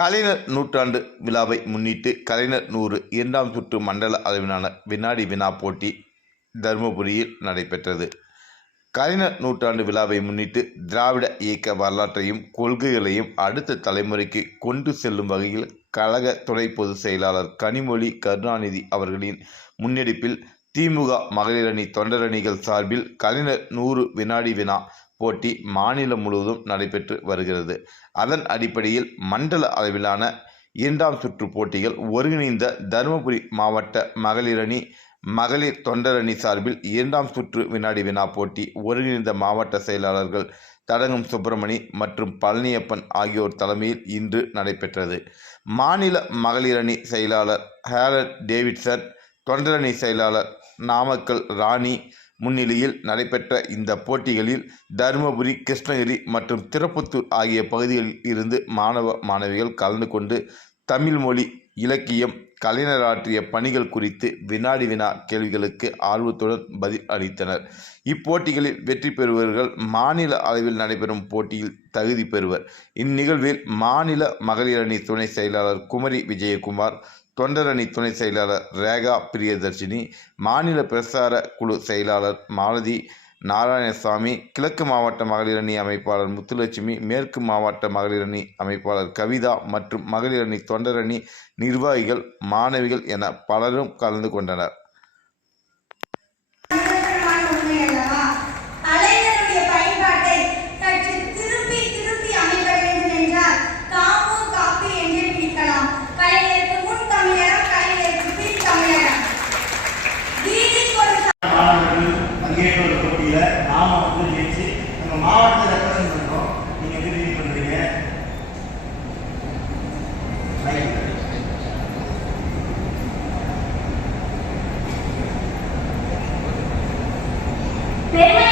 கலைஞர் நூற்றாண்டு விழாவை முன்னிட்டு கலைஞர் நூறு இரண்டாம் சுற்று மண்டல அளவிலான வினாடி வினா போட்டி தருமபுரியில் நடைபெற்றது. கலைஞர் நூற்றாண்டு விழாவை முன்னிட்டு திராவிட இயக்க வரலாற்றையும் கொள்கைகளையும் அடுத்த தலைமுறைக்கு கொண்டு செல்லும் வகையில் கழக துணை பொதுச் செயலாளர் கனிமொழி கருணாநிதி அவர்களின் முன்னெடுப்பில் திமுக மகளிரணி தொண்டரணிகள் சார்பில் கலைஞர் நூறு வினாடி வினா போட்டி மாநிலம் முழுவதும் நடைபெற்று வருகிறது. அதன் அடிப்படையில் மண்டல அளவிலான இரண்டாம் சுற்று போட்டிகள் ஒருங்கிணைந்த தருமபுரி மாவட்ட மகளிரணி மகளிர் தொண்டரணி சார்பில் இரண்டாம் சுற்று வினாடி வினா போட்டி ஒருங்கிணைந்த மாவட்ட செயலாளர்கள் தடங்கம் சுப்பிரமணி மற்றும் பழனியப்பன் ஆகியோர் தலைமையில் இன்று நடைபெற்றது. மாநில மகளிரணி செயலாளர் ஹேலட் டேவிட்சன் தொண்டரணி செயலாளர் நாமக்கல் ராணி முன்னிலையில் நடைபெற்ற இந்த போட்டிகளில் தருமபுரி கிருஷ்ணகிரி மற்றும் திருப்பத்தூர் ஆகிய பகுதிகளில் இருந்து மாணவ மாணவிகள் கலந்து கொண்டு தமிழ் மொழி இலக்கியம் கலைஞராற்றிய பணிகள் குறித்து வினாடி வினா கேள்விகளுக்கு ஆர்வத்துடன் பதில் அளித்தனர். இப்போட்டிகளில் வெற்றி பெறுபவர்கள் மாநில அளவில் நடைபெறும் போட்டியில் தகுதி பெறுவர். இந்நிகழ்வில் மாநில மகளிரணி துணை செயலாளர் குமரி விஜயகுமார் தொண்டரணி துணை செயலாளர் ரேகா பிரியதர்ஷினி மாநில பிரசார குழு செயலாளர் மாலதி நாராயணசாமி கிழக்கு மாவட்ட மகளிரணி அமைப்பாளர் முத்துலட்சுமி மேற்கு மாவட்ட மகளிரணி அமைப்பாளர் கவிதா மற்றும் மகளிரணி தொண்டரணி நிர்வாகிகள் மாணவிகள் என பலரும் கலந்து கொண்டனர். பெருமை